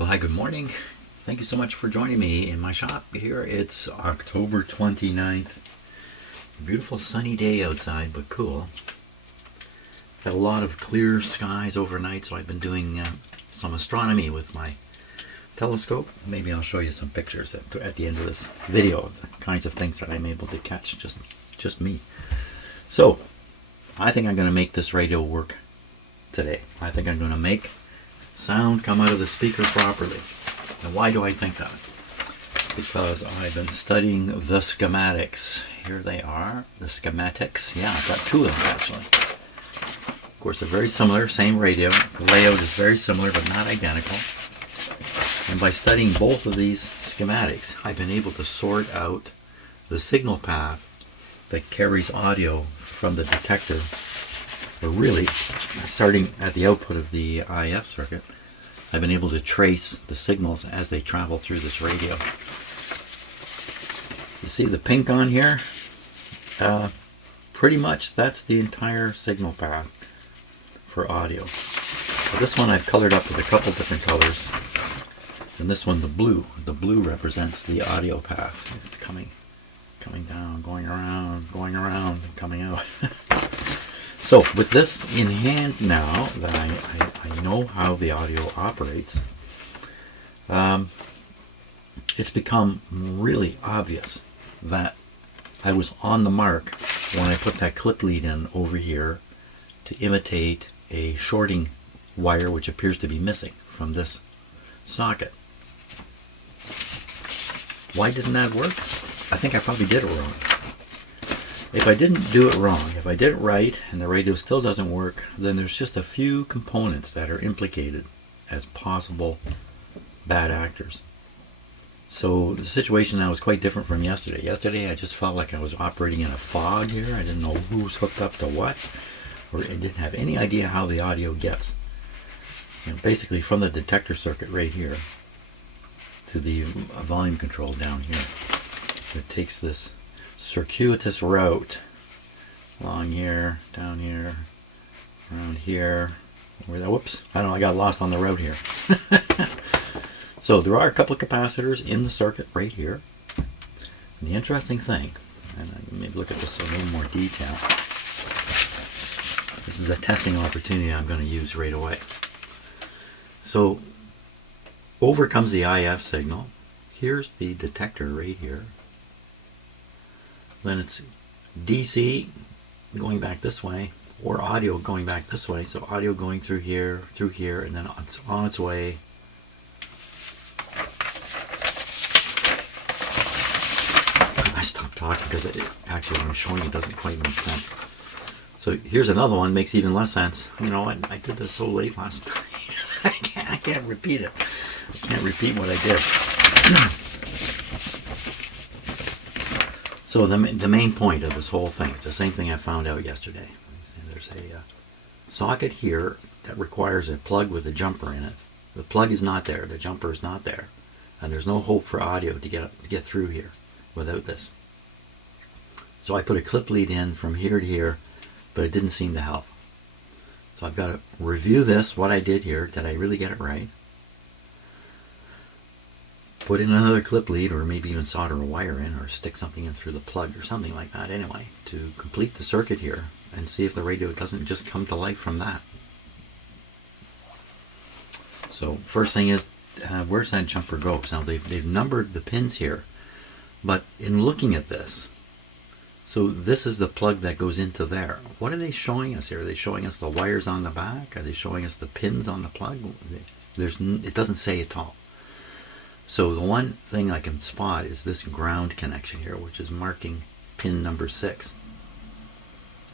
Well, hi, good morning. Thank you so much for joining me in my shop here. It's October 29th. Beautiful sunny day outside, but cool. Got a lot of clear skies overnight, so I've been doing some astronomy with my telescope. Maybe I'll show you some pictures at the end of this video of the kinds of things that I'm able to catch, just me. So, I think I'm going to make this radio work today. I think I'm going to make sound come out of the speaker properly. And why do I think that? Because I've been studying the schematics. Here they are, the schematics. Yeah, I've got two of them actually. Of course, they're very similar, same radio. The layout is very similar, but not identical. And by studying both of these schematics, I've been able to sort out the signal path that carries audio from the detector, or really, starting at the output of the IF circuit, I've been able to trace the signals as they travel through this radio. You see the pink on here? Pretty much that's the entire signal path for audio. So this one I've colored up with a couple different colors. And this one, the blue. The blue represents the audio path. It's coming down, going around, and coming out. So with this in hand now that I know how the audio operates, it's become really obvious that I was on the mark when I put that clip lead in over here to imitate a shorting wire which appears to be missing from this socket. Why didn't that work? I think I probably did it wrong. If I didn't do it wrong, if I did it right and the radio still doesn't work, then there's just a few components that are implicated as possible bad actors. So the situation now is quite different from yesterday. Yesterday I just felt like I was operating in a fog here. I didn't know who was hooked up to what, or I didn't have any idea how the audio gets. And basically from the detector circuit right here to the volume control down here, it takes this circuitous route along here, down here, around here. Whoops, I don't know, I got lost on the road here. So there are a couple of capacitors in the circuit right here. And the interesting thing, and maybe look at this in a little more detail. This is a testing opportunity I'm going to use right away. So over comes the IF signal. Here's the detector right here. Then it's DC going back this way, or audio going back this way. So audio going through here, and then it's on its way. I stopped talking because actually what I'm showing you doesn't quite make sense. So here's another one, makes even less sense. You know what? I did this so late last night. I can't repeat it. I can't repeat what I did. So the main point of this whole thing is the same thing I found out yesterday. There's a socket here that requires a plug with a jumper in it. The plug is not there, the jumper is not there, and there's no hope for audio to get through here without this. So I put a clip lead in from here to here, but it didn't seem to help. So I've got to review this, what I did here. Did I really get it right? Put in another clip lead, or maybe even solder a wire in, or stick something in through the plug, or something like that anyway, to complete the circuit here and see if the radio doesn't just come to life from that. So first thing is, where's that jumper go? Now they've numbered the pins here, but in looking at this, so this is the plug that goes into there. What are they showing us here? Are they showing us the wires on the back? Are they showing us the pins on the plug? It doesn't say at all. So the one thing I can spot is this ground connection here, which is marking pin number 6.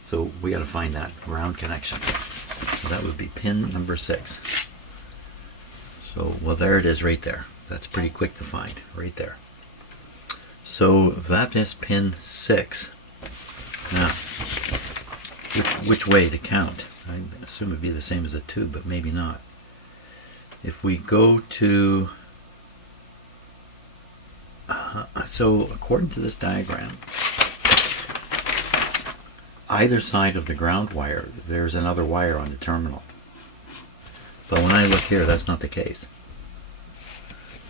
So we got to find that ground connection. So that would be pin number 6. So, well, there it is right there. That's pretty quick to find, right there. So that is pin 6. Now, which way to count? I assume it would be the same as a 2, but maybe not. If we go to... so according to this diagram, either side of the ground wire, there's another wire on the terminal. But when I look here, that's not the case.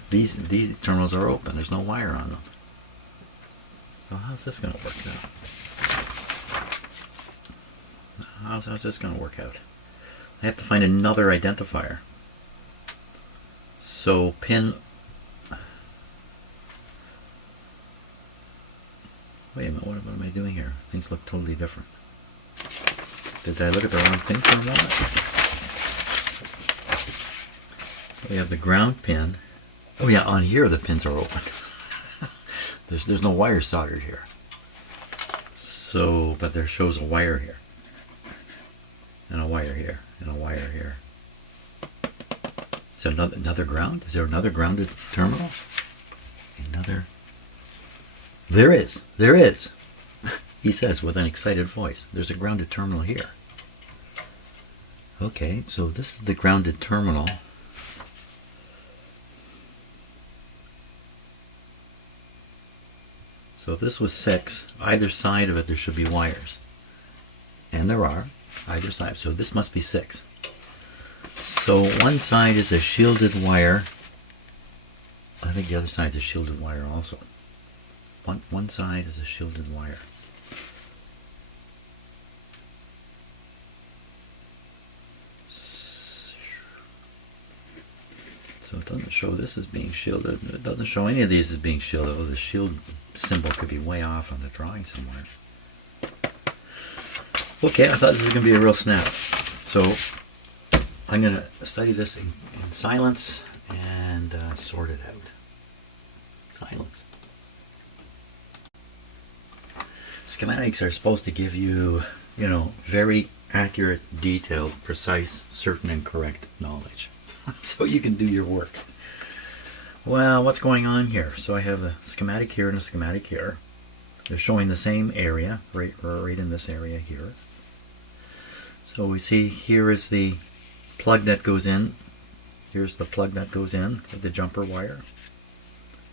these terminals are open. There's no wire on them. Well, how's this going to work now? How's this going to work out? I have to find another identifier. So pin... Wait a minute, what am I doing here? Things look totally different. Did I look at the wrong thing for a moment? We have the ground pin. Oh yeah, on here the pins are open. there's no wire soldered here. So, but there shows a wire here. And a wire here. And a wire here. Is there another ground? Is there another grounded terminal? Another... There is. There is. He says with an excited voice. There's a grounded terminal here. Okay, so this is the grounded terminal. So if this was 6, either side of it there should be wires. And there are, either side. So this must be 6. So one side is a shielded wire. I think the other side is a shielded wire also. One side is a shielded wire. So it doesn't show this as being shielded. It doesn't show any of these as being shielded. Oh, the shield symbol could be way off on the drawing somewhere. Okay, I thought this was going to be a real snap. So I'm going to study this in silence and sort it out. Silence. Schematics are supposed to give you, very accurate, detailed, precise, certain, and correct knowledge. So you can do your work. Well, what's going on here? So I have a schematic here and a schematic here. They're showing the same area, right in this area here. So we see here is the plug that goes in. Here's the plug that goes in with the jumper wire.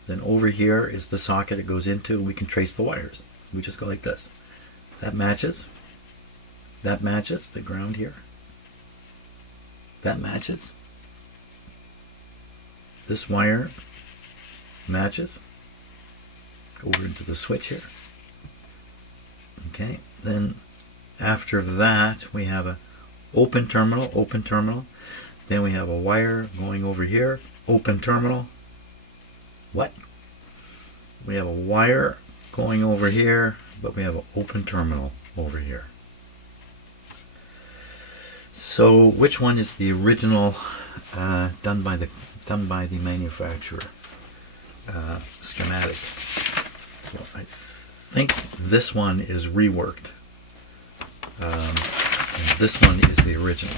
Then over here is the socket it goes into, and we can trace the wires. We just go like this. That matches. That matches the ground here. That matches. This wire matches over into the switch here. Okay, then after that we have a open terminal. Then we have a wire going over here, open terminal. What? We have a wire going over here, but we have an open terminal over here. So which one is the original done by the manufacturer schematic? Well, I think this one is reworked. And this one is the original.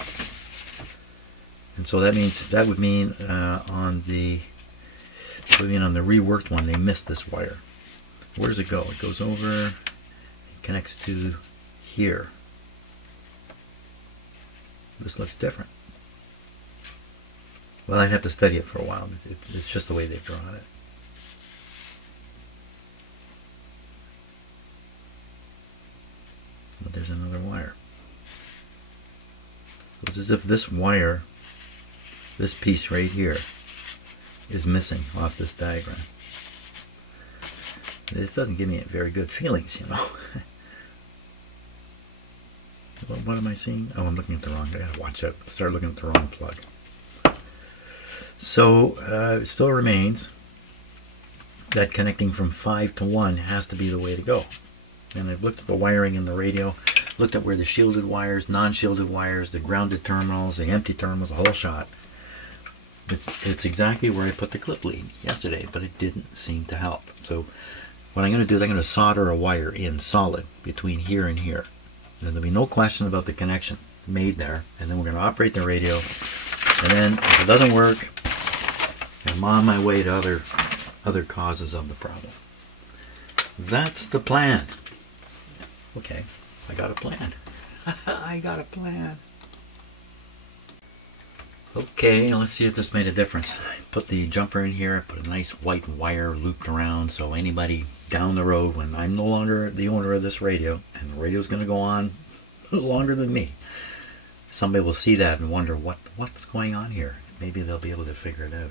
And so that would mean on the reworked one they missed this wire. Where does it go? It goes over, it connects to here. This looks different. Well, I'd have to study it for a while. It's just the way they've drawn it. But there's another wire. It's as if this wire, this piece right here, is missing off this diagram. This doesn't give me very good feelings, What am I seeing? Oh, I'm looking at the wrong. I gotta watch out. Start looking at the wrong plug. So it still remains that connecting from 5 to 1 has to be the way to go. And I've looked at the wiring in the radio, looked at where the shielded wires, non-shielded wires, the grounded terminals, the empty terminals, the whole shot. It's exactly where I put the clip lead yesterday, but it didn't seem to help. So what I'm going to do is I'm going to solder a wire in solid between here and here. And there'll be no question about the connection made there. And then we're going to operate the radio. And then if it doesn't work, I'm on my way to other causes of the problem. That's the plan. Okay, I got a plan. I got a plan. Okay, let's see if this made a difference. I put the jumper in here, I put a nice white wire looped around so anybody down the road, when I'm no longer the owner of this radio, and the radio's going to go on longer than me, somebody will see that and wonder what's going on here. Maybe they'll be able to figure it out.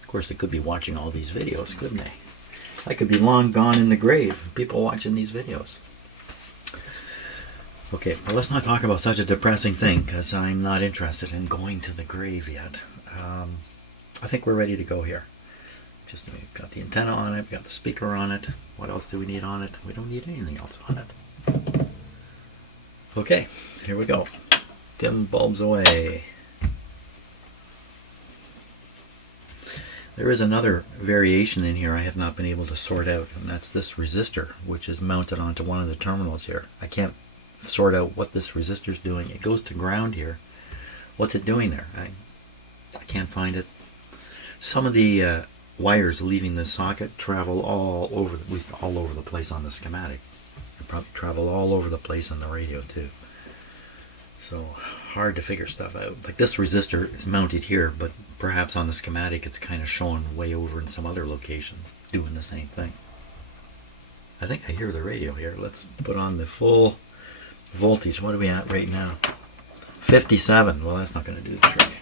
Of course, they could be watching all these videos, couldn't they? I could be long gone in the grave, people watching these videos. Okay, well, let's not talk about such a depressing thing, because I'm not interested in going to the grave yet. I think we're ready to go here. Just we've got the antenna on it, we've got the speaker on it. What else do we need on it? We don't need anything else on it. Okay, here we go. Dim bulbs away. There is another variation in here I have not been able to sort out, and that's this resistor, which is mounted onto one of the terminals here. I can't sort out what this resistor is doing. It goes to ground here. What's it doing there? I can't find it. Some of the wires leaving this socket travel all over, at least all over the place on the schematic. They probably travel all over the place on the radio too. So hard to figure stuff out. Like this resistor is mounted here, but perhaps on the schematic it's kind of shown way over in some other location doing the same thing. I think I hear the radio here. Let's put on the full voltage. What are we at right now? 57. Well, that's not going to do the trick.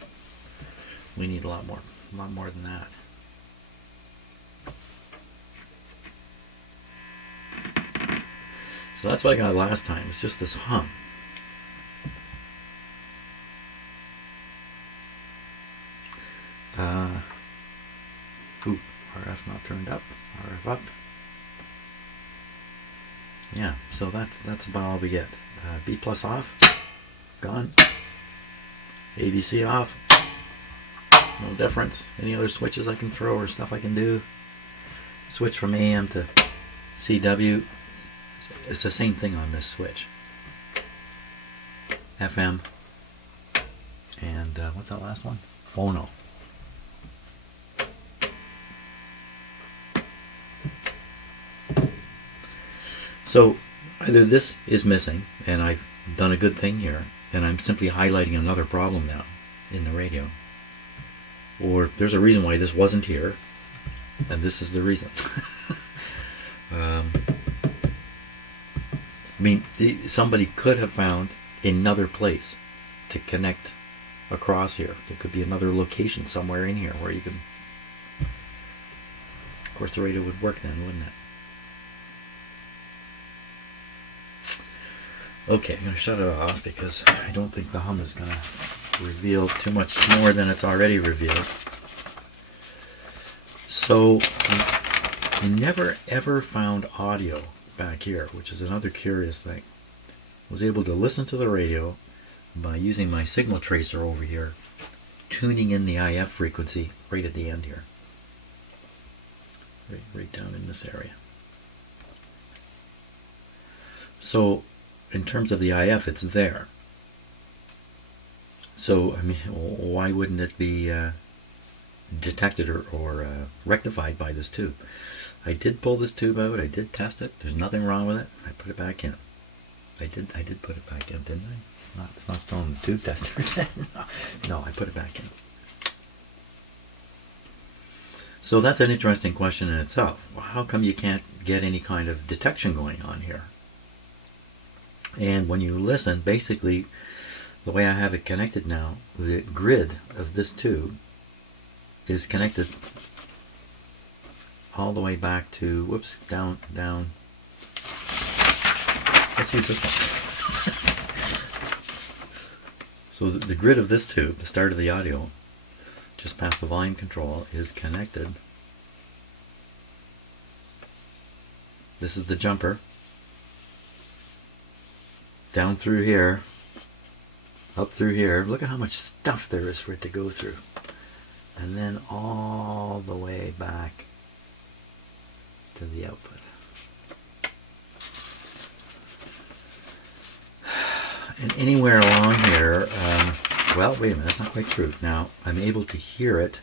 We need a lot more than that. So that's what I got last time. It's just this hum. Ooh, RF not turned up. RF up. Yeah, so that's about all we get. B plus off, gone. ABC off, no difference. Any other switches I can throw or stuff I can do? Switch from AM to CW. It's the same thing on this switch. FM. And what's that last one? Phono. So either this is missing, and I've done a good thing here, and I'm simply highlighting another problem now in the radio, or there's a reason why this wasn't here, and this is the reason. I mean, somebody could have found another place to connect across here. There could be another location somewhere in here where you can... Of course, the radio would work then, wouldn't it? Okay, I'm going to shut it off because I don't think the hum is going to reveal too much more than it's already revealed. So, I never ever found audio back here, which is another curious thing. I was able to listen to the radio by using my signal tracer over here, tuning in the IF frequency right at the end here. Right down in this area. So, in terms of the IF, it's there. So, I mean, why wouldn't it be detected or rectified by this tube? I did pull this tube out. I did test it. There's nothing wrong with it. I put it back in. I did put it back in, didn't I? It's not throwing the tube tester. No, I put it back in. So that's an interesting question in itself. Well, how come you can't get any kind of detection going on here? And when you listen, basically, the way I have it connected now, the grid of this tube is connected all the way back to, whoops, down. Let's use this one. So the grid of this tube, the start of the audio, just past the volume control, is connected. This is the jumper. Down through here, up through here. Look at how much stuff there is for it to go through. And then all the way back to the output. And anywhere along here, well, wait a minute, that's not quite true. Now, I'm able to hear it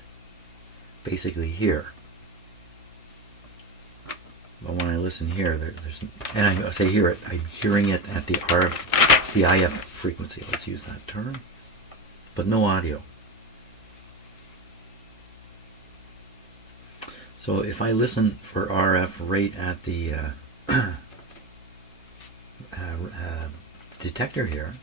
basically here. But when I listen here, there's, and I say hear it, I'm hearing it at the IF frequency. Let's use that term. But no audio. So if I listen for RF right at the detector here,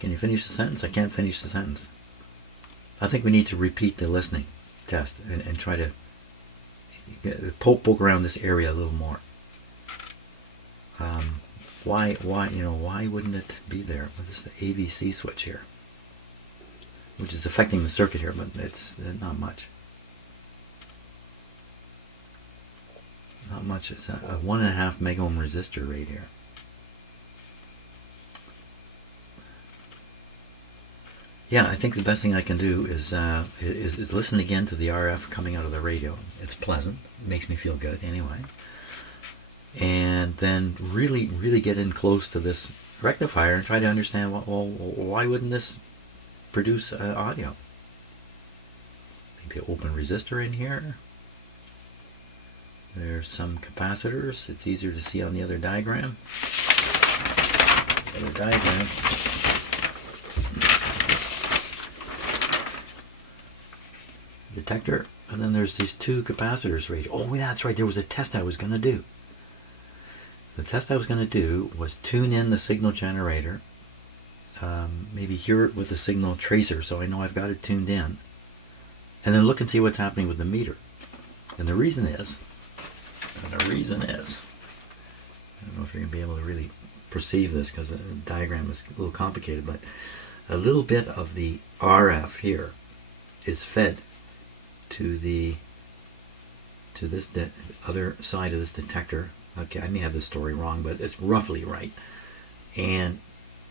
Can you finish the sentence? I can't finish the sentence. I think we need to repeat the listening test and try to poke around this area a little more. Why wouldn't it be there? What is the AVC switch here? Which is affecting the circuit here, but it's not much. Not much. It's a 1.5 megohm resistor right here. Yeah, I think the best thing I can do is listen again to the RF coming out of the radio. It's pleasant. It makes me feel good anyway. And then really get in close to this rectifier and try to understand, why wouldn't this produce audio? Maybe an open resistor in here. There's some capacitors. It's easier to see on the other diagram. Detector, and then there's these two capacitors right here. Oh, that's right, there was a test I was going to do. The test I was going to do was tune in the signal generator, maybe hear it with the signal tracer so I know I've got it tuned in, and then look and see what's happening with the meter. And the reason is, I don't know if you're going to be able to really perceive this because the diagram is a little complicated, but a little bit of the RF here is fed to this other side of this detector. Okay, I may have the story wrong, but it's roughly right. And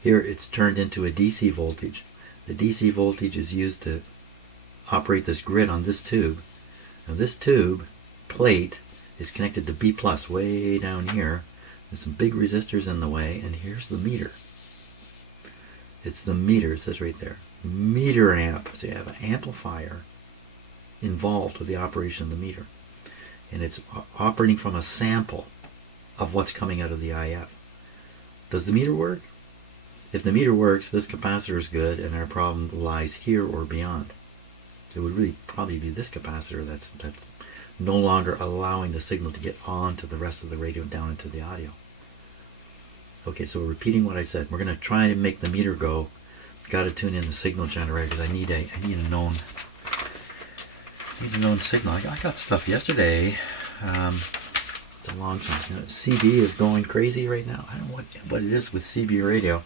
here it's turned into a DC voltage. The DC voltage is used to operate this grid on this tube. Now this tube plate is connected to B plus way down here. There's some big resistors in the way, and here's the meter. It's the meter, it says right there. Meter amp. So you have an amplifier involved with the operation of the meter. And it's operating from a sample of what's coming out of the IF. Does the meter work? If the meter works, this capacitor is good, and our problem lies here or beyond. It would really probably be this capacitor that's no longer allowing the signal to get on to the rest of the radio down into the audio. Okay, so repeating what I said, we're going to try to make the meter go. Got to tune in the signal generator because I need a known signal. I got stuff yesterday. It's a long time. CB is going crazy right now. I don't know what it is with CB radio.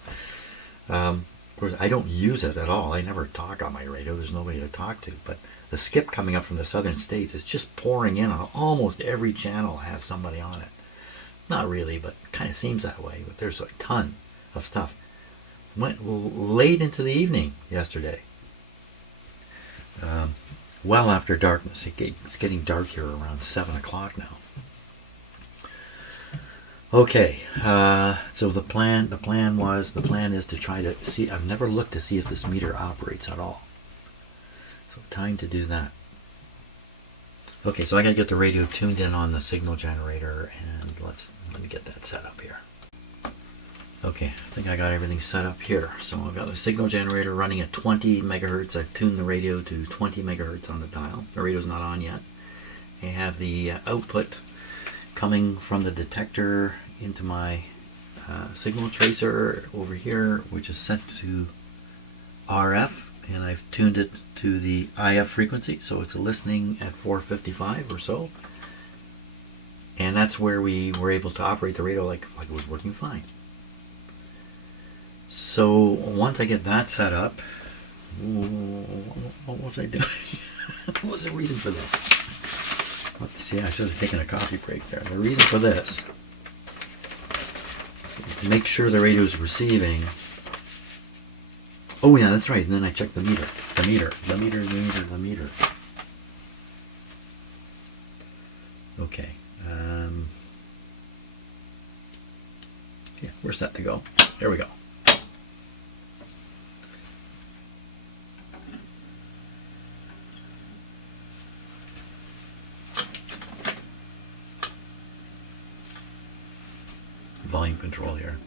Of course, I don't use it at all. I never talk on my radio. There's nobody to talk to. But the skip coming up from the southern states is just pouring in on almost every channel has somebody on it. Not really, but it kind of seems that way. But there's a ton of stuff. Went late into the evening yesterday. Well after darkness. It's getting dark here around 7 o'clock now. Okay, so the plan is to try to see. I've never looked to see if this meter operates at all. So time to do that. Okay, so I gotta get the radio tuned in on the signal generator, and let me get that set up here. Okay, I think I got everything set up here. So I've got the signal generator running at 20 megahertz. I've tuned the radio to 20 megahertz on the dial. The radio's not on yet. I have the output coming from the detector into my signal tracer over here, which is set to RF, and I've tuned it to the IF frequency, so it's listening at 455 or so. And that's where we were able to operate the radio like it was working fine. So once I get that set up, what was I doing? What was the reason for this? See, I should have taken a coffee break there. The reason for this, to make sure the radio is receiving. Oh yeah, that's right. And then I checked the meter. The meter. Okay. Yeah, where's that to go? There we go. Volume control here.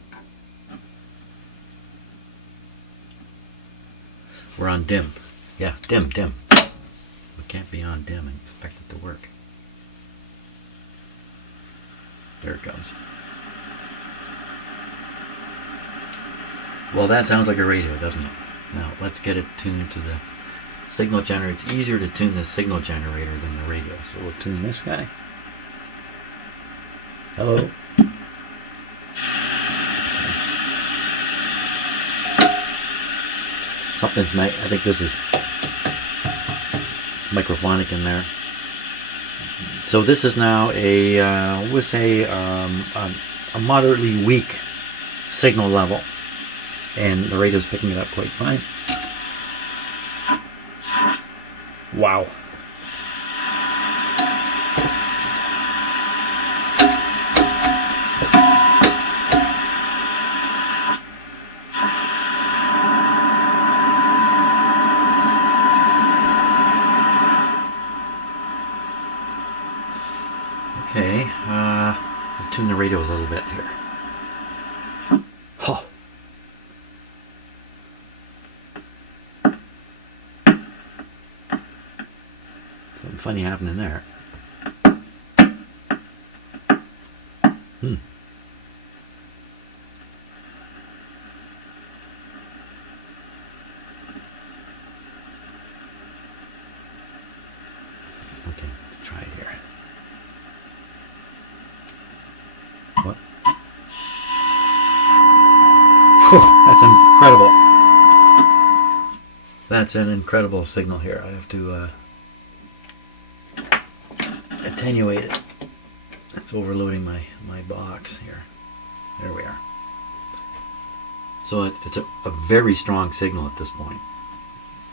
We're on dim. Yeah, dim. We can't be on dim and expect it to work. There it comes. Well, that sounds like a radio, doesn't it? Now, let's get it tuned to the signal generator. It's easier to tune the signal generator than the radio. So we'll tune this guy. Hello. Something's, I think this is microphonic in there. So this is now a, we'll say, a moderately weak signal level. And the radio's picking it up quite fine. Wow. Okay, I'll tune the radio a little bit here. Oh. Something funny happening there. Okay, try it here. What? Whew, that's incredible. That's an incredible signal here. I have to attenuate it. It's overloading my box here. There we are. So it's a very strong signal at this point.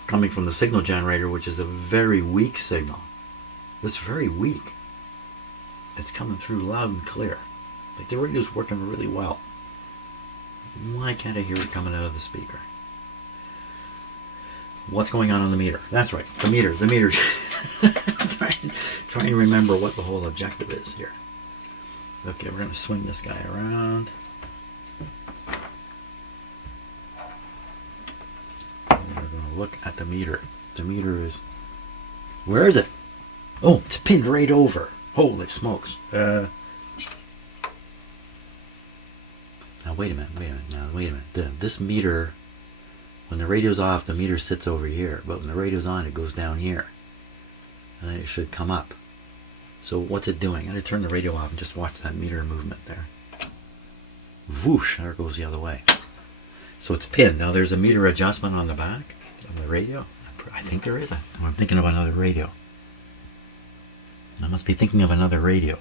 Coming from the signal generator, which is a very weak signal. It's very weak. It's coming through loud and clear. Like the radio's working really well. Why can't I hear it coming out of the speaker? What's going on the meter? That's right, the meter. Try and remember what the whole objective is here. Okay, we're going to swing this guy around. And we're going to look at the meter. The meter is... Where is it? Oh, it's pinned right over. Holy smokes. Now wait a minute. This meter, when the radio's off, the meter sits over here. But when the radio's on, it goes down here. And then it should come up. So what's it doing? I'm going to turn the radio off and just watch that meter movement there. Whoosh, there it goes the other way. So it's pinned. Now there's a meter adjustment on the back of the radio. I think there is. I'm thinking of another radio. I must be thinking of another radio.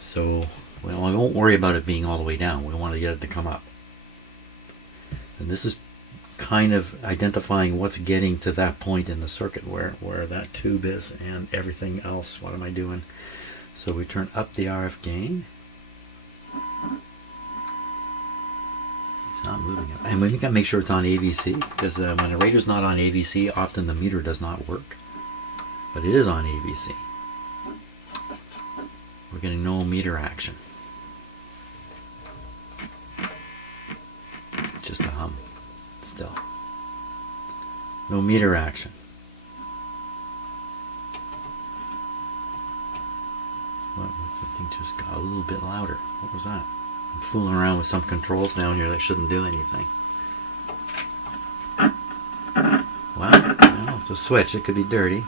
So, well, I won't worry about it being all the way down. We want to get it to come up. And this is kind of identifying what's getting to that point in the circuit where that tube is and everything else. What am I doing? So we turn up the RF gain. It's not moving. And we gotta make sure it's on AVC, because when the radio's not on AVC, often the meter does not work. But it is on AVC. We're getting no meter action. Just a hum. Still. No meter action. What? Something just got a little bit louder. What was that? I'm fooling around with some controls down here that shouldn't do anything. Well, it's a switch. It could be dirty.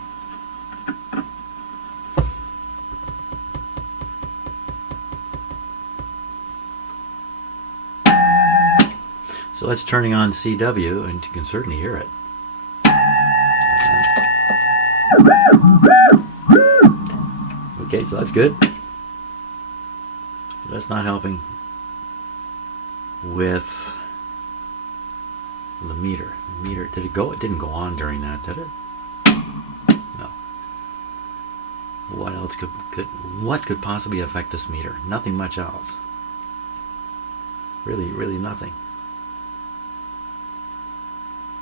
So it's turning on CW, and you can certainly hear it. Okay, so that's good. That's not helping with the meter. The meter, did it go? It didn't go on during that, did it? No. What else what could possibly affect this meter? Nothing much else. Really nothing.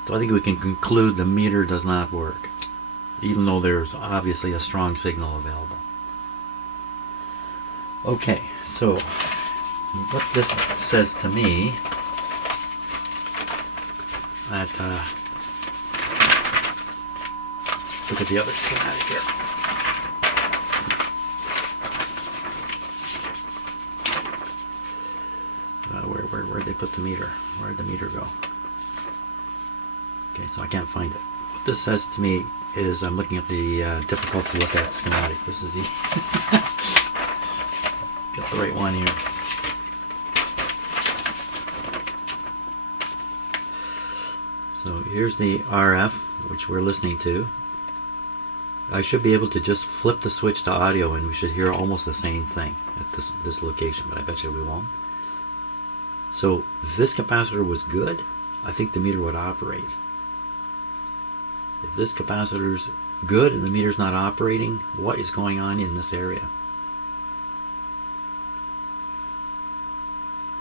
So I think we can conclude the meter does not work, even though there's obviously a strong signal available. Okay, so what this says to me, that look at the other schematic here. Where Where'd they put the meter? Where'd the meter go? Okay, so I can't find it. What this says to me is I'm looking at the difficult to look at schematic. This is the get the right one here. So here's the RF, which we're listening to. I should be able to just flip the switch to audio and we should hear almost the same thing at this location, but I bet you we won't. So if this capacitor was good, I think the meter would operate. If this capacitor's good and the meter's not operating, what is going on in this area?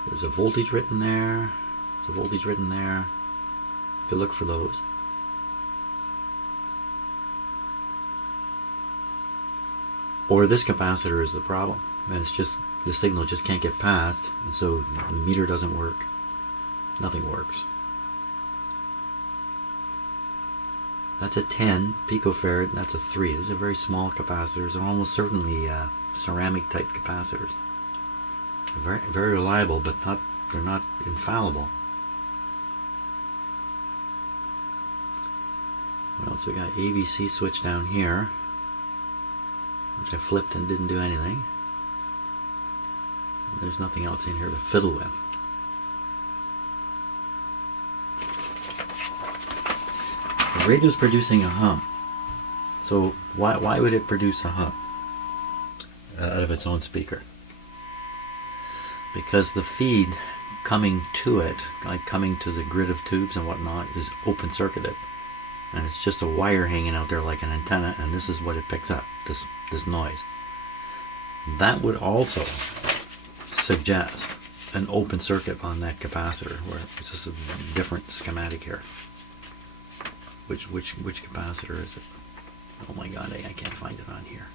There's a voltage written there. There's a voltage written there. You look for those. Or this capacitor is the problem, and it's just the signal just can't get passed, and so the meter doesn't work. Nothing works. That's a 10 picofarad, and that's a 3. These are very small capacitors. They're almost certainly ceramic type capacitors. They're very reliable, but they're not infallible. Well, so we got ABC switch down here, which I flipped and didn't do anything. There's nothing else in here to fiddle with. The radio's producing a hum. So why would it produce a hum out of its own speaker? Because the feed coming to it, like coming to the grid of tubes and whatnot, is open circuited. And it's just a wire hanging out there like an antenna, and this is what it picks up, this noise. That would also suggest an open circuit on that capacitor, where it's just a different schematic here. Which capacitor is it? Oh my god, I can't find it on here.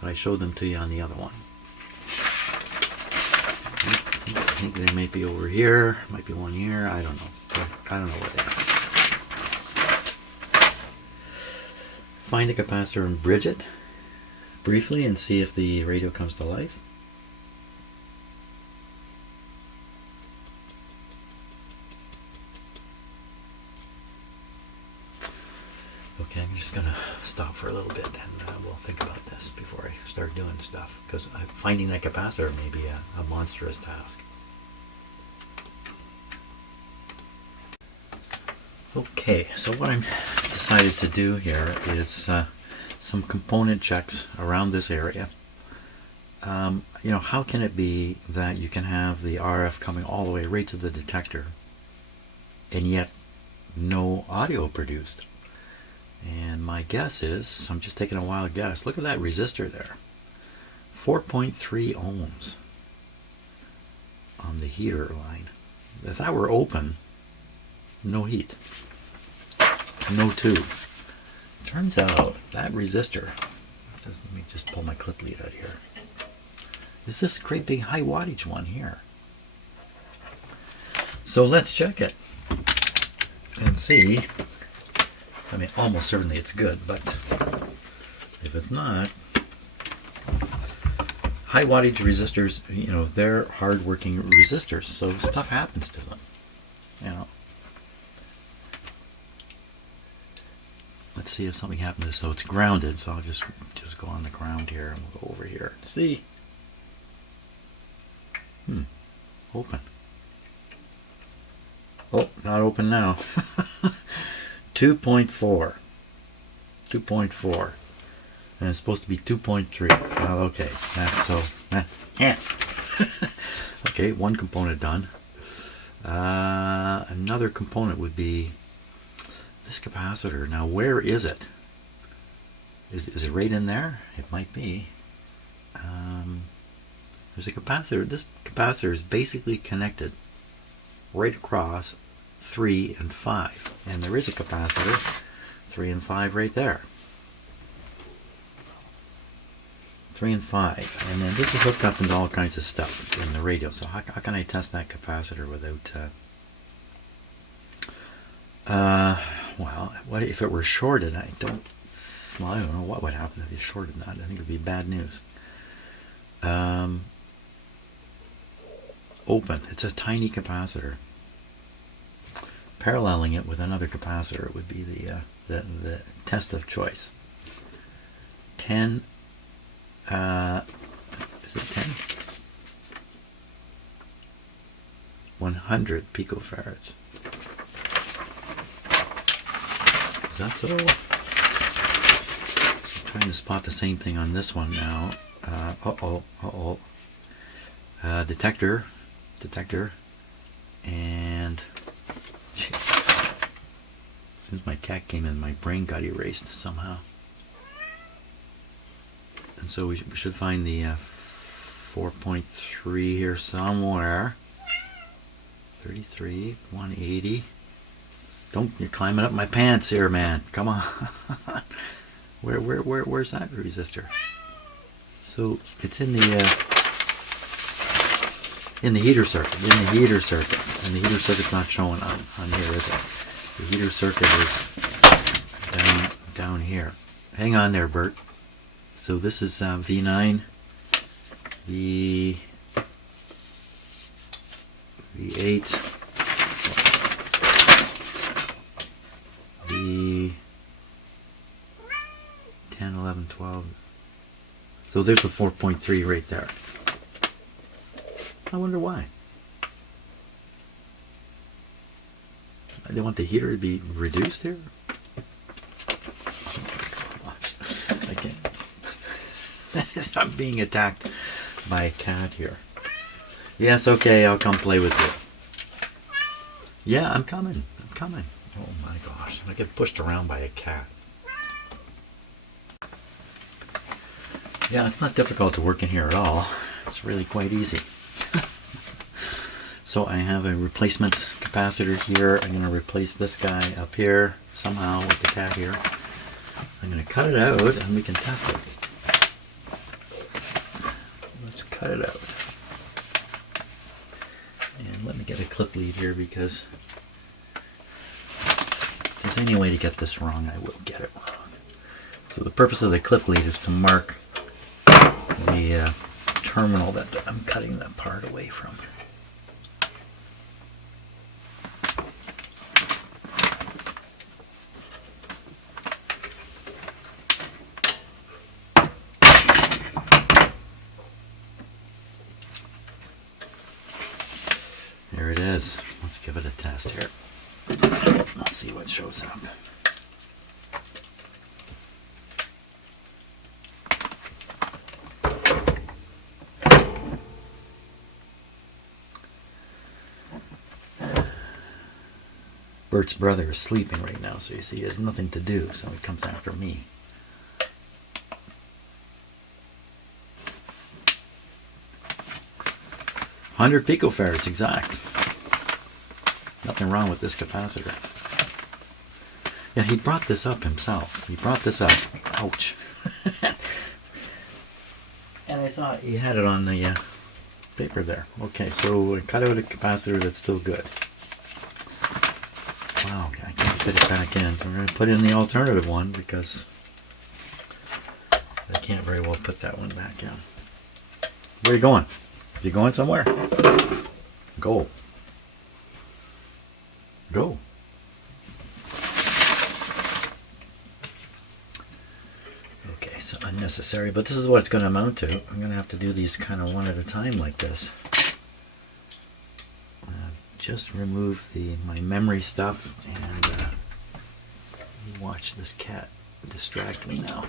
But I showed them to you on the other one. I think they might be over here, might be one here, I don't know. I don't know where they are. Find the capacitor and bridge it briefly and see if the radio comes to life. Okay, I'm just going to stop for a little bit and we'll think about this before I start doing stuff, because finding that capacitor may be a monstrous task. Okay, so what I'm decided to do here is some component checks around this area. You know, how can it be that you can have the RF coming all the way right to the detector and yet no audio produced? And my guess is, I'm just taking a wild guess, look at that resistor there. 4.3 ohms on the heater line. If that were open, no heat, no tube. Turns out that resistor, let me just pull my clip lead out here, is this great big high wattage one here. So let's check it and see. I mean, almost certainly it's good, but if it's not, high wattage resistors, you know, they're hard working resistors, so stuff happens to them, you know. Let's see if something happens to this. So it's grounded, so I'll just go on the ground here and we'll go over here. See? Open. Oh, not open now. 2.4. 2.4. And it's supposed to be 2.3. Well, okay. So, yeah. Okay, one component done. Another component would be this capacitor. Now, where is it? Is it right in there? It might be. There's a capacitor. This capacitor is basically connected right across 3 and 5. And there is a capacitor, 3 and 5 right there. 3 and 5. And then this is hooked up into all kinds of stuff in the radio. So how can I test that capacitor without... well, what if it were shorted? I don't know what would happen if you shorted that. I think it would be bad news. open. It's a tiny capacitor. Paralleling it with another capacitor would be the test of choice. 10, is it 10? 100 picofarads. Is that so? I'm trying to spot the same thing on this one now. Detector, and as soon as my cat came in, my brain got erased somehow. And so we should find the 4.3 here somewhere. 33, 180. Don't, you're climbing up my pants here, man. Come on. Where's that resistor? So it's in the heater circuit. And the heater circuit's not showing on here, is it? The heater circuit is down here. Hang on there, Bert. So this is V9, V8, V10, 11, 12. So there's the 4.3 right there. I wonder why. They want the heater to be reduced here? I can't. I'm being attacked by a cat here. Yes, okay, I'll come play with you. Yeah, I'm coming. Oh my gosh, I get pushed around by a cat. Yeah, it's not difficult to work in here at all. It's really quite easy. So I have a replacement capacitor here. I'm going to replace this guy up here somehow with the cat here. I'm going to cut it out and we can test it. Let's cut it out. And let me get a clip lead here, because if there's any way to get this wrong, I will get it wrong. So the purpose of the clip lead is to mark the terminal that I'm cutting that part away from. There it is. Let's give it a test here. Let's see what shows up. Bert's brother is sleeping right now, so you see he has nothing to do, so he comes after me. "100 picofarads exact. Nothing wrong with this capacitor." Yeah, he brought this up himself. He brought this up. Ouch. And I saw he had it on the paper there. Okay, so I cut out a capacitor that's still good. Wow, I can't fit it back in. So we're going to put in the alternative one, because I can't very well put that one back in. Where are you going? You going somewhere? Go. Go. Okay, so unnecessary, but this is what it's going to amount to. I'm going to have to do these kind of one at a time like this. Just remove my memory stuff and watch this cat distract me now.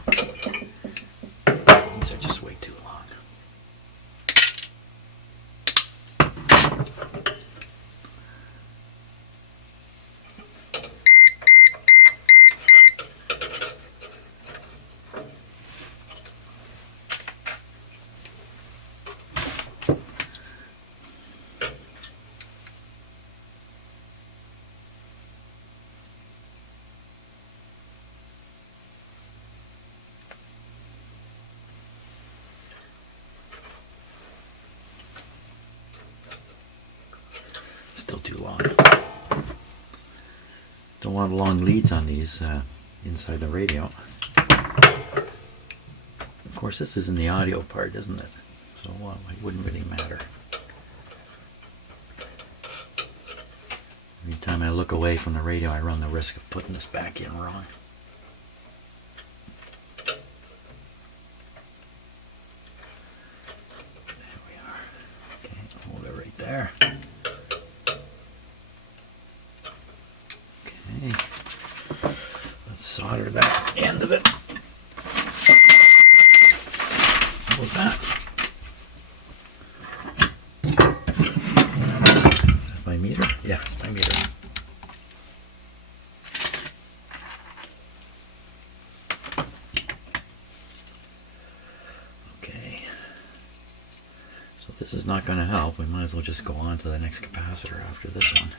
These are just way too long. Still too long. Don't want long leads on these inside the radio. Of course, this is in the audio part, isn't it? So it wouldn't really matter. time I look away from the radio, I run the risk of putting this back in wrong. There we are. Okay, hold it right there. Okay, let's solder that end of it. What was that? Is that my meter? Yeah, it's my meter. Okay. So this is not going to help. We might as well just go on to the next capacitor after this one.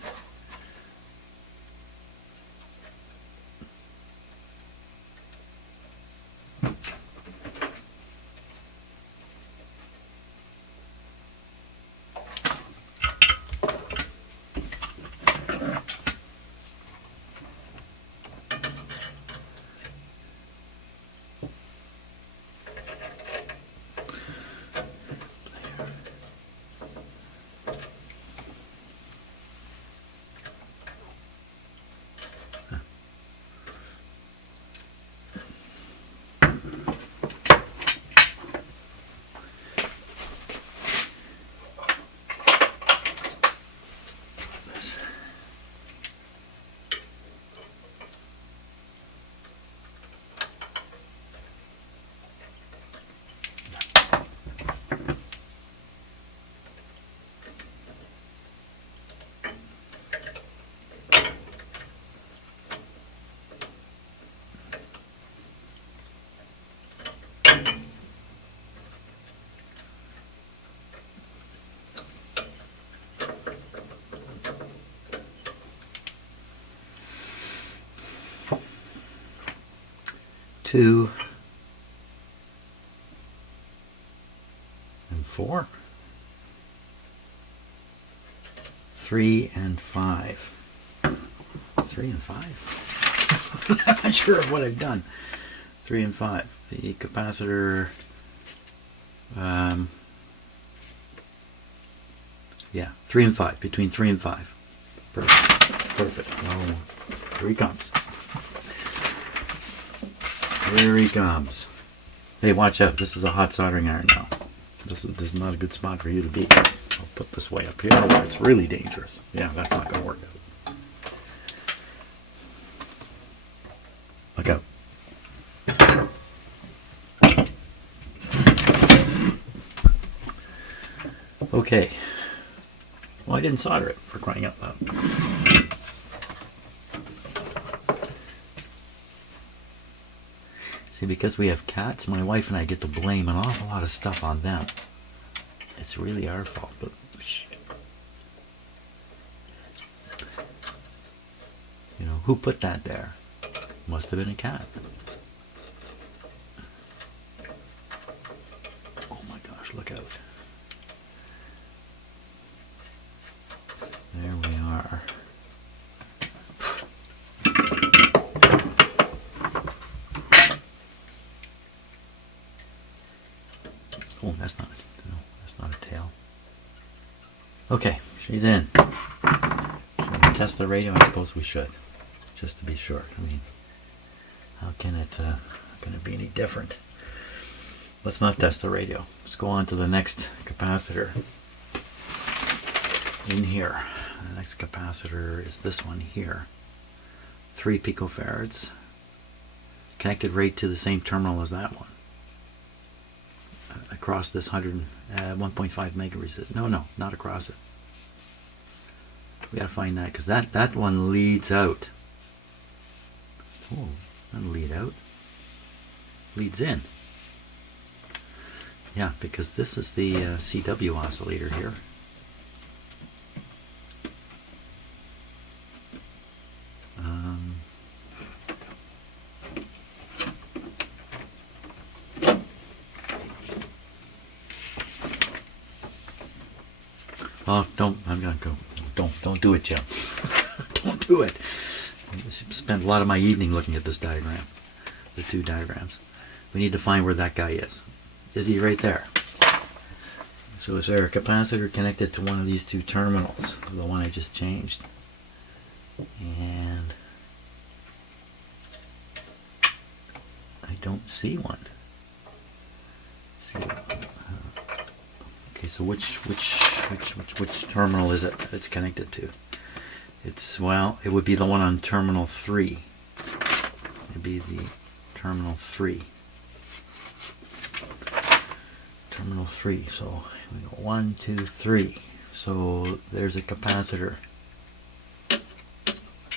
Two and four, 3 and 5. 3 and 5? I'm not sure of what I've done. 3 and 5. The capacitor, yeah, 3 and 5, between 3 and 5. Perfect. Perfect. Oh, here he comes. Here he comes. Hey, watch out. This is a hot soldering iron now. This is not a good spot for you to be. I'll put this way up here where it's really dangerous. Yeah, that's not going to work out. Look out. Okay. Well, I didn't solder it, for crying out loud. See, because we have cats, my wife and I get to blame an awful lot of stuff on them. It's really our fault, but you know, who put that there? Must have been a cat. Oh my gosh, look out. There we are. Oh, that's not a tail. Okay, she's in. Should we test the radio? I suppose we should, just to be sure. I mean, how can it be any different? Let's not test the radio. Let's go on to the next capacitor in here. The next capacitor is this one here. 3 picofarads. Connected right to the same terminal as that one. Across this 1.5 mega resist. No, not across it. We gotta find that, because that one leads out. Oh, doesn't lead out. Leads in. Yeah, because this is the CW oscillator here. Oh, I'm gonna go. Don't do it, Jim. Don't do it. I spent a lot of my evening looking at this diagram, the 2 diagrams. We need to find where that guy is. Is he right there? So is there a capacitor connected to one of these 2 terminals? The one I just changed. And I don't see one. See, okay, so which terminal is it it's connected to? Well, it would be the one on terminal 3. It'd be the terminal 3. Terminal 3. So we go 1, 2, 3. So there's a capacitor.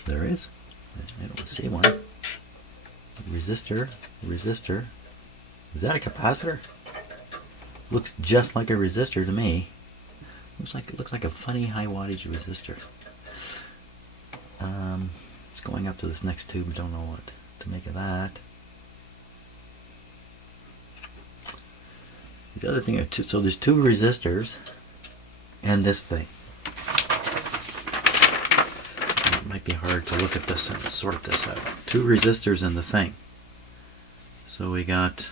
There is. I don't see one. Resistor. Is that a capacitor? Looks just like a resistor to me. It looks like a funny high wattage resistor. It's going up to this next tube. Don't know what to make of that. The other thing, so there's 2 resistors and this thing. It might be hard to look at this and sort this out. 2 resistors and the thing. So we got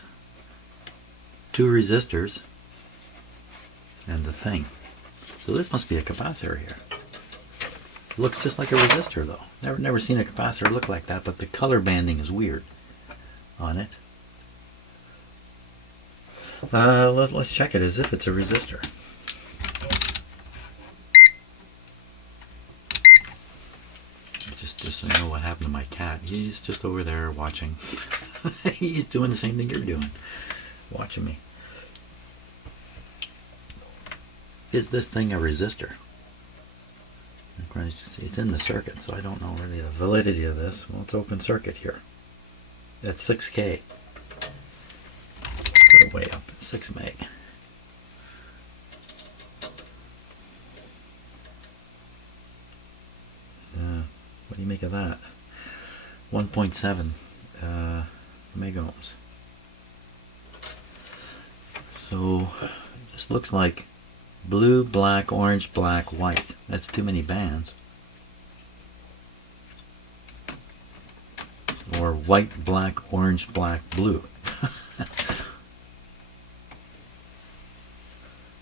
2 resistors and the thing. So this must be a capacitor here. Looks just like a resistor though. Never seen a capacitor look like that, but the color banding is weird on it. Let's check it as if it's a resistor. Just so you know what happened to my cat. He's just over there watching. He's doing the same thing you're doing. Watching me. Is this thing a resistor? It's in the circuit, so I don't know really the validity of this. Well, it's open circuit here. That's 6K. Put it way up at 6 meg. What do you make of that? 1.7 megohms. So this looks like blue, black, orange, black, white. That's too many bands. Or white, black, orange, black, blue.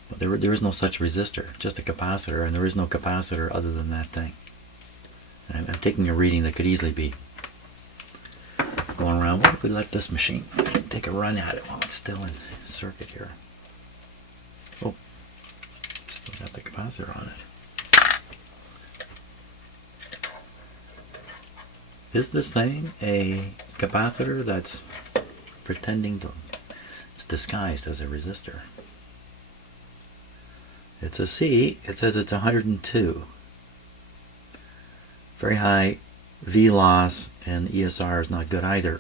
But there is no such resistor, just a capacitor, and there is no capacitor other than that thing. And I'm taking a reading that could easily be going around. What if we let this machine take a run at it while it's still in circuit here? Oh, still got the capacitor on it. Is this thing a capacitor that's pretending to... It's disguised as a resistor. It's a C. It says it's 102. Very high V loss, and ESR is not good either.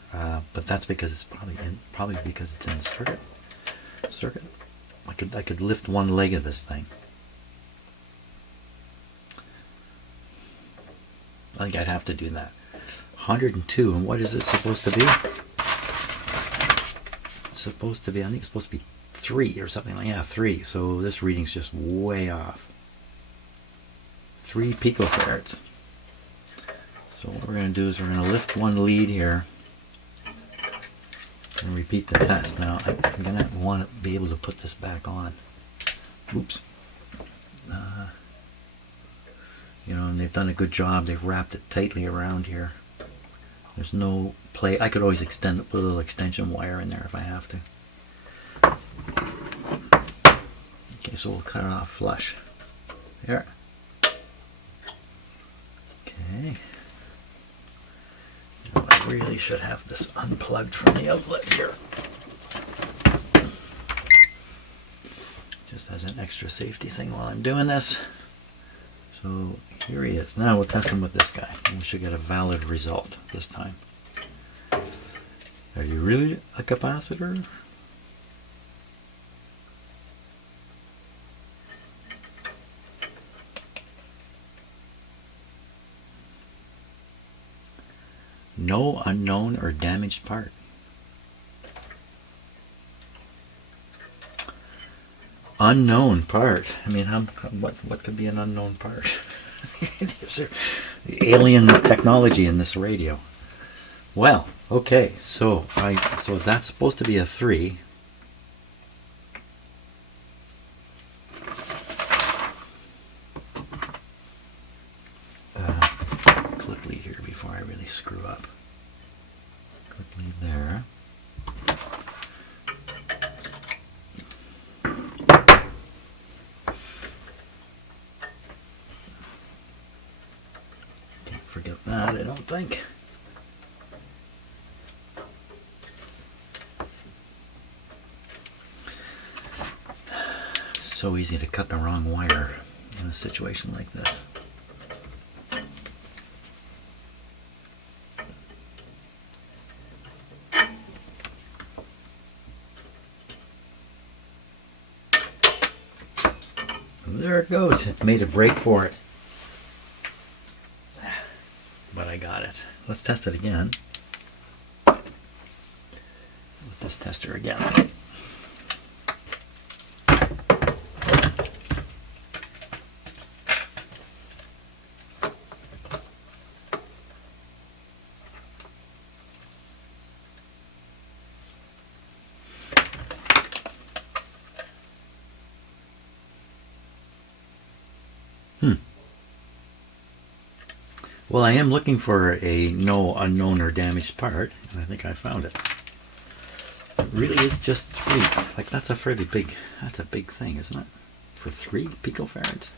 But that's because it's probably because it's in the circuit. I could lift one leg of this thing. I think I'd have to do that. 102, and what is it supposed to be? It's supposed to be, I think it's supposed to be 3 or something like that. Yeah, 3. So this reading's just way off. 3 picofarads. So what we're going to do is we're going to lift one lead here and repeat the test. Now I'm going to want to be able to put this back on. Oops. You know, and they've done a good job. They've wrapped it tightly around here. There's no play. I could always extend, put a little extension wire in there if I have to. Okay, so we'll cut it off flush. There. Okay. Now I really should have this unplugged from the outlet here. Just as an extra safety thing while I'm doing this. So here he is. Now we'll test him with this guy. And we should get a valid result this time. Are you really a capacitor? No unknown or damaged part. Unknown part. I mean, what could be an unknown part? There's the alien technology in this radio. Well, okay, so that's supposed to be a 3. before I really screw up. Quickly there. Can't forget that, I don't think. So easy to cut the wrong wire in a situation like this. There it goes. It made a break for it. But I got it. Let's test it again. With this tester again. Well, I am looking for a no unknown or damaged part, and I think I found it. It really is just 3. Like, that's a fairly big, that's a big thing, isn't it? For 3 picofarads.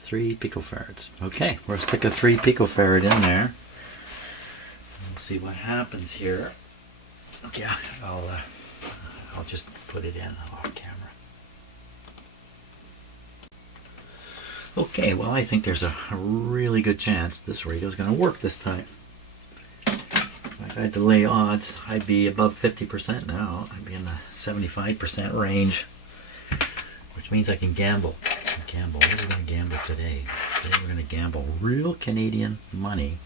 3 picofarads. Okay, we'll stick a 3 picofarad in there. Let's see what happens here. Okay, I'll just put it in off camera. Okay, well, I think there's a really good chance this radio is going to work this time. If I had to lay odds, I'd be above 50% now. I'd be in the 75% range, which means I can gamble. What are we going to gamble today? Today we're going to gamble real Canadian money.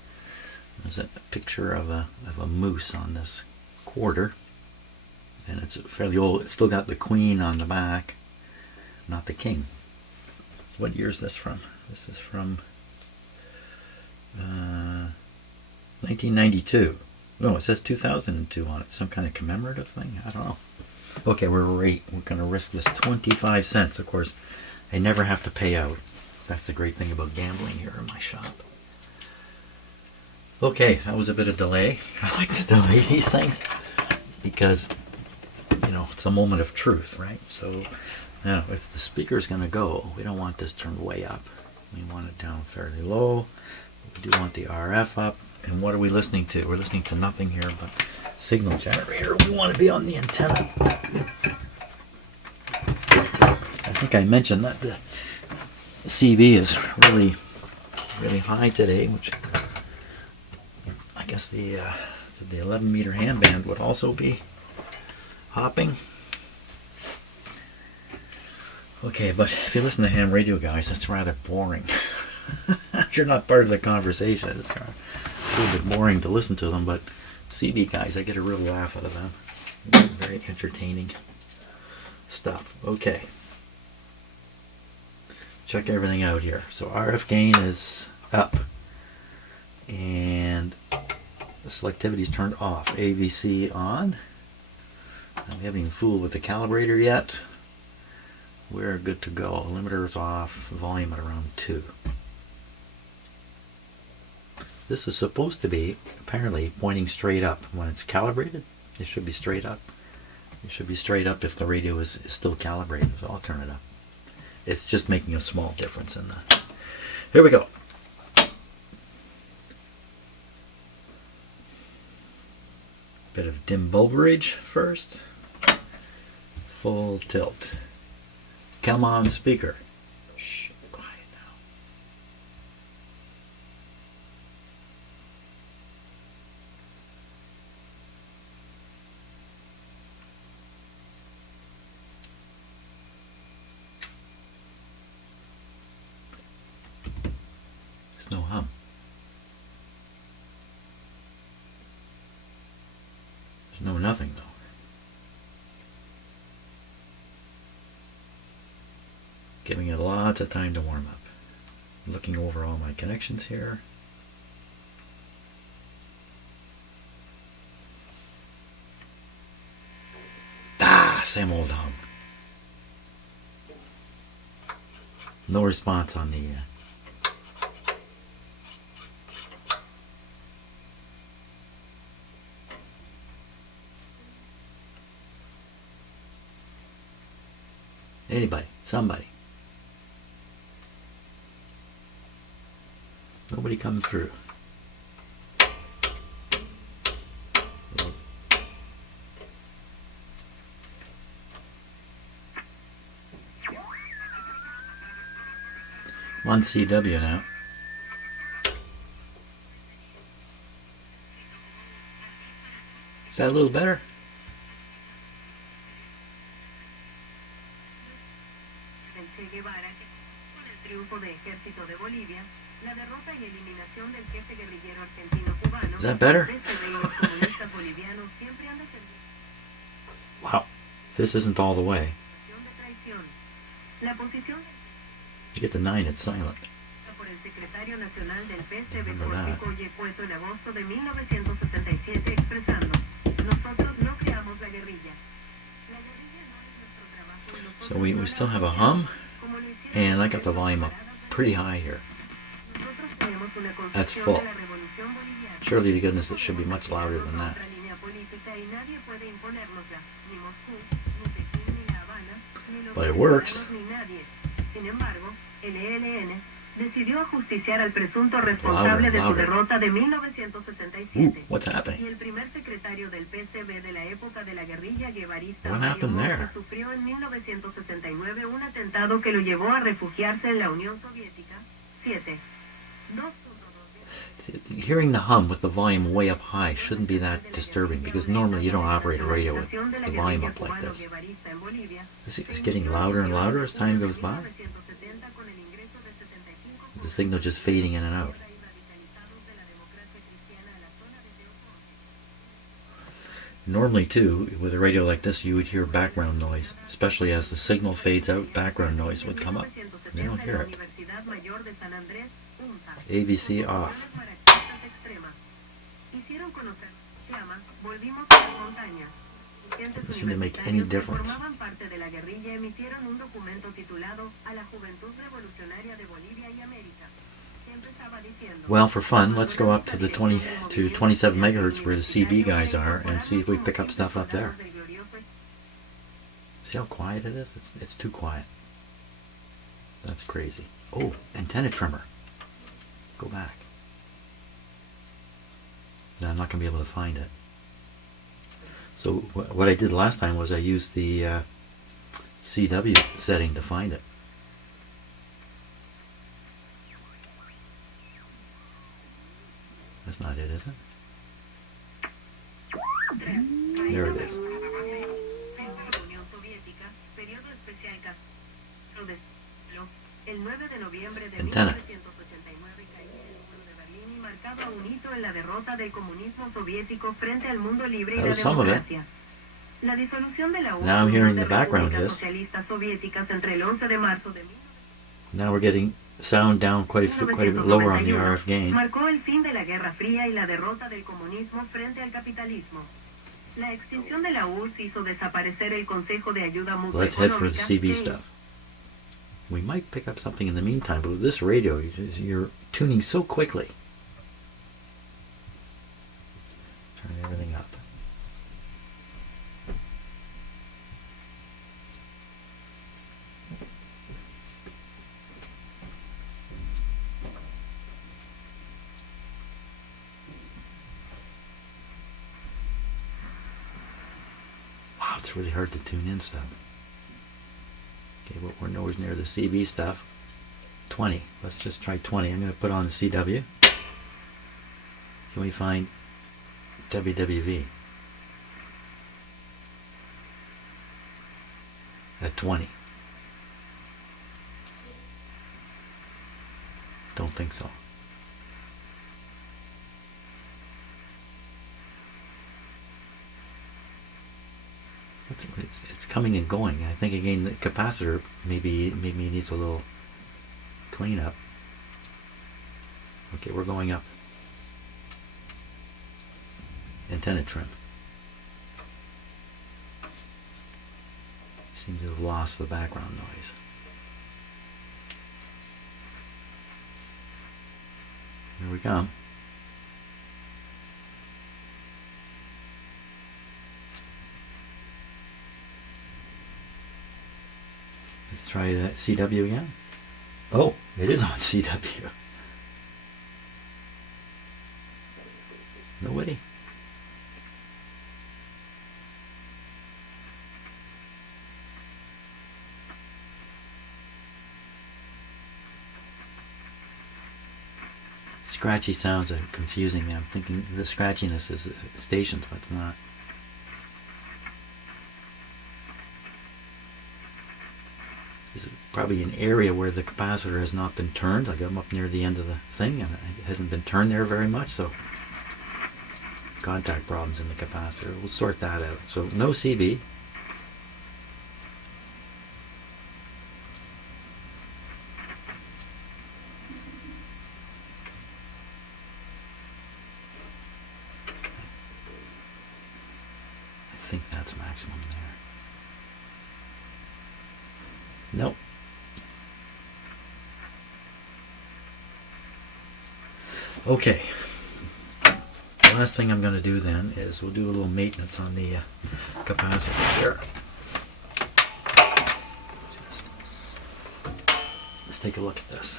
There's a picture of a moose on this quarter, and it's fairly old. It's still got the queen on the back, not the king. What year is this from? This is from 1992. No, it says 2002 on it. Some kind of commemorative thing? I don't know. Okay, we're going to risk this 25 cents. Of course, I never have to pay out. That's the great thing about gambling here in my shop. Okay, that was a bit of delay. I like to delay these things because, you know, it's a moment of truth, right? So now, if the speaker is going to go, we don't want this turned way up. We want it down fairly low. We do want the RF up. And what are we listening to? We're listening to nothing here but signal generator. We want to be on the antenna. I think I mentioned that the CB is really, really high today, which I guess the 11 meter handband would also be hopping. Okay, but if you listen to ham radio guys, that's rather boring. You're not part of the conversation. It's a little bit boring to listen to them, but CB guys, I get a real laugh out of them. Very entertaining stuff. Okay. Check everything out here. So RF gain is up. And the selectivity is turned off. AVC on. We haven't even fooled with the calibrator yet. We're good to go. Limiter is off. Volume at around 2. This is supposed to be apparently pointing straight up. When it's calibrated, it should be straight up. It should be straight up if the radio is still calibrated. So I'll turn it up. It's just making a small difference in that. Here we go. Bit of dim bulbarage first. Full tilt. Come on, speaker. Shh, quiet now. There's no hum. There's no nothing though. Giving it lots of time to warm up. Looking over all my connections here. Same old hum. No response on the Anybody? Somebody? Nobody coming through. I'm on CW now. Is that a little better? Is that better? Wow, this isn't all the way. You get to 9, it's silent. Remember that. So we still have a hum, and I got the volume up pretty high here. That's full. Surely to goodness it should be much louder than that. But it works. Decidió ajusticiar al presunto responsable de su derrota de 1977. What's happening? Y el primer secretario del PCB de la época de la guerrilla guevarista sufrió en 1979 un atentado que lo llevó a refugiarse en la Unión Soviética. 7. Hearing the hum with the volume way up high shouldn't be that disturbing, because normally you don't operate a radio with the volume up like this. It's getting louder and louder as time goes by. The signal just fading in and out. Normally too, with a radio like this, you would hear background noise, especially as the signal fades out, background noise would come up. They don't hear it. AVC off. Doesn't seem to make any difference. Well, for fun, let's go up to the 27 megahertz where the CB guys are and see if we pick up stuff up there. See how quiet it is? It's too quiet. That's crazy. Oh, antenna trimmer. Go back. No, I'm not going to be able to find it. So what I did last time was I used the CW setting to find it. That's not it, is it? There it is. Antenna. That was some of it. Now I'm hearing the background hiss. Now we're getting sound down quite a bit lower on the RF gain. Let's head for the CB stuff. We might pick up something in the meantime, but with this radio, you're tuning so quickly. Turn everything up. Wow, it's really hard to tune in stuff. Okay, well, we're nowhere near the CB stuff. 20. Let's just try 20. I'm going to put on the CW. Can we find WWV? At 20. Don't think so. It's coming and going. I think again the capacitor maybe needs a little cleanup. Okay, we're going up. Antenna trim. Seem to have lost the background noise. Here we come. try that CW again. Oh, it is on CW. Nobody. Scratchy sounds are confusing me. I'm thinking the scratchiness is stations, but it's not. This is probably an area where the capacitor has not been turned. Like I'm up near the end of the thing and it hasn't been turned there very much, so contact problems in the capacitor. We'll sort that out. So no CB. I think that's maximum there. Nope. Okay. The last thing I'm going to do then is we'll do a little maintenance on the capacitor here. Let's take a look at this.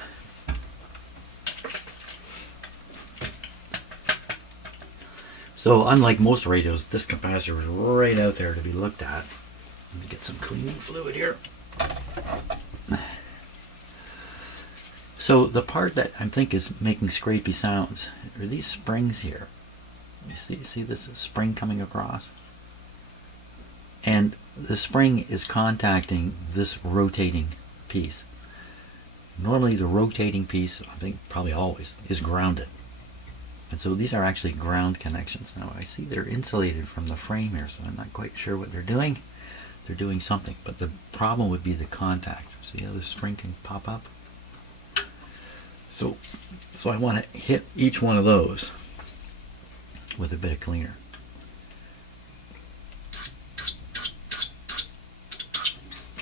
So unlike most radios, this capacitor is right out there to be looked at. Let me get some cleaning fluid here. So the part that I think is making scrapey sounds are these springs here. You see this spring coming across? And the spring is contacting this rotating piece. Normally the rotating piece, I think probably always, is grounded. And so these are actually ground connections. Now I see they're insulated from the frame here, so I'm not quite sure what they're doing. They're doing something, but the problem would be the contact. See how the spring can pop up? So I want to hit each one of those with a bit of cleaner.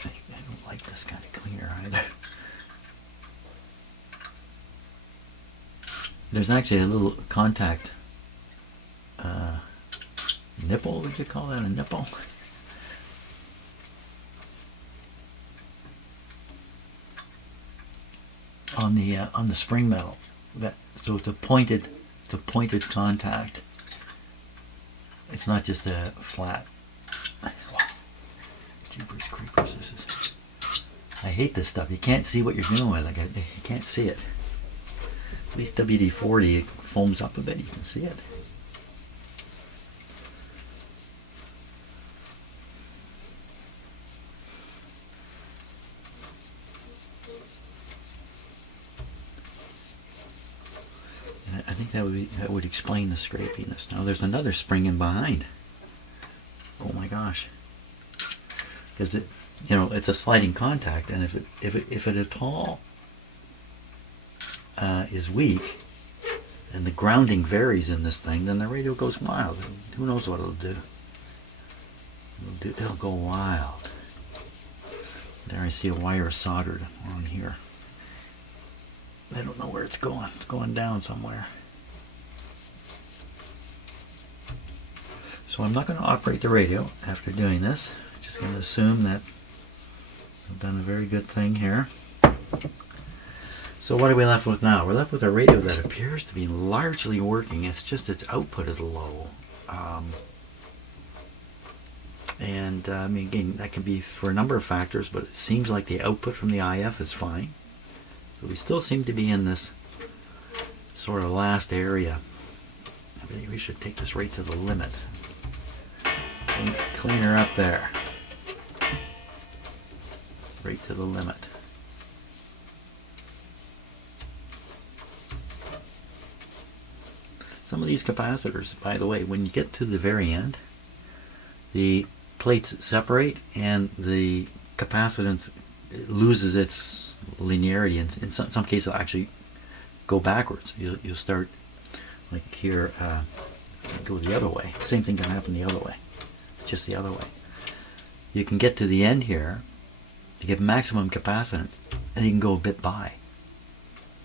I don't like this kind of cleaner either. There's actually a little contact nipple. Would you call that a nipple? On the spring metal. So it's a pointed contact. It's not just a flat. Jeepers creepers! I hate this stuff. You can't see what you're doing with it. You can't see it. At least WD-40 foams up a bit. You can see it. And I think that would explain the scrapiness. Now there's another spring in behind. Oh my gosh! Because it's a sliding contact, and if it at all is weak, and the grounding varies in this thing, then the radio goes wild. Who knows what it'll do? It'll go wild. There I see a wire soldered on here. I don't know where it's going. It's going down somewhere. So I'm not going to operate the radio after doing this. I'm just going to assume that I've done a very good thing here. So what are we left with now? We're left with a radio that appears to be largely working. It's just its output is low. I mean, again, that can be for a number of factors, but it seems like the output from the IF is fine. So we still seem to be in this sort of last area. I think we should take this right to the limit. And clean her up there. Right to the limit. Some of these capacitors, by the way, when you get to the very end, the plates separate and the capacitance loses its linearity. In some cases, it'll actually go backwards. You'll start, like here, go the other way. Same thing can happen the other way. It's just the other way. You can get to the end here, to get maximum capacitance, and you can go a bit by.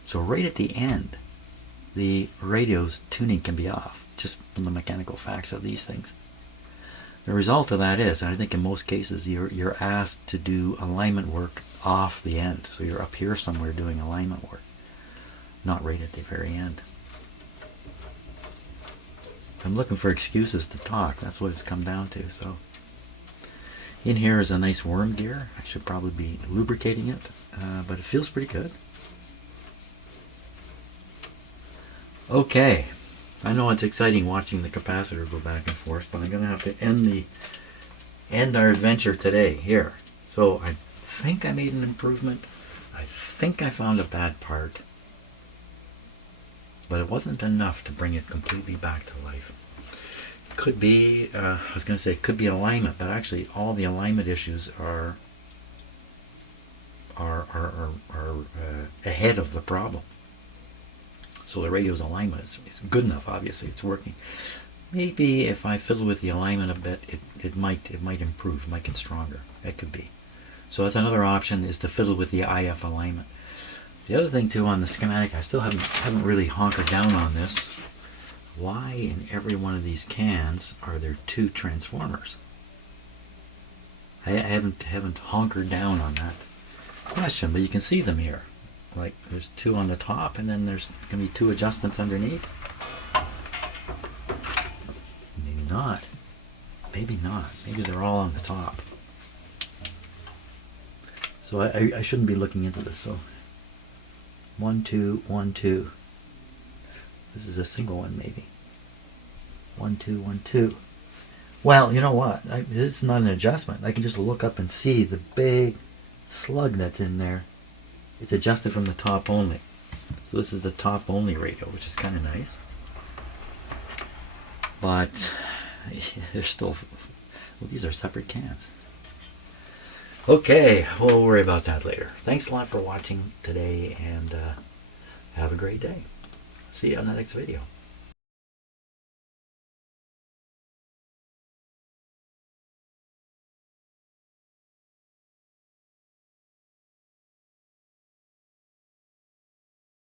So right at the end, the radio's tuning can be off, just from the mechanical facts of these things. The result of that is, and I think in most cases, you're asked to do alignment work off the end. So you're up here somewhere doing alignment work, not right at the very end. I'm looking for excuses to talk. That's what it's come down to. So in here is a nice worm gear. I should probably be lubricating it, but it feels pretty good. Okay, I know it's exciting watching the capacitor go back and forth, but I'm going to have to end our adventure today here. So I think I made an improvement. I think I found a bad part, but it wasn't enough to bring it completely back to life. It could be, I was going to say it could be alignment, but actually all the alignment issues are ahead of the problem. So the radio's alignment is good enough. Obviously, it's working. Maybe if I fiddle with the alignment a bit, it might improve. It might get stronger. It could be. So that's another option, is to fiddle with the IF alignment. The other thing too on the schematic, I still haven't really honkered down on this. Why in every one of these cans are there 2 transformers? I haven't honkered down on that question, but you can see them here. Like there's 2 on the top, and then there's going to be 2 adjustments underneath. Maybe not. Maybe not. Maybe they're all on the top. So I shouldn't be looking into this. So 1, 2, 1, 2. This is a single one, maybe. 1, 2, 1, 2. Well, you know what? It's not an adjustment. I can just look up and see the big slug that's in there. It's adjusted from the top only. So this is the top only radio, which is kind of nice. But they're still, well, these are separate cans. Okay, we'll worry about that later. Thanks a lot for watching today, and have a great day. See you on the next video.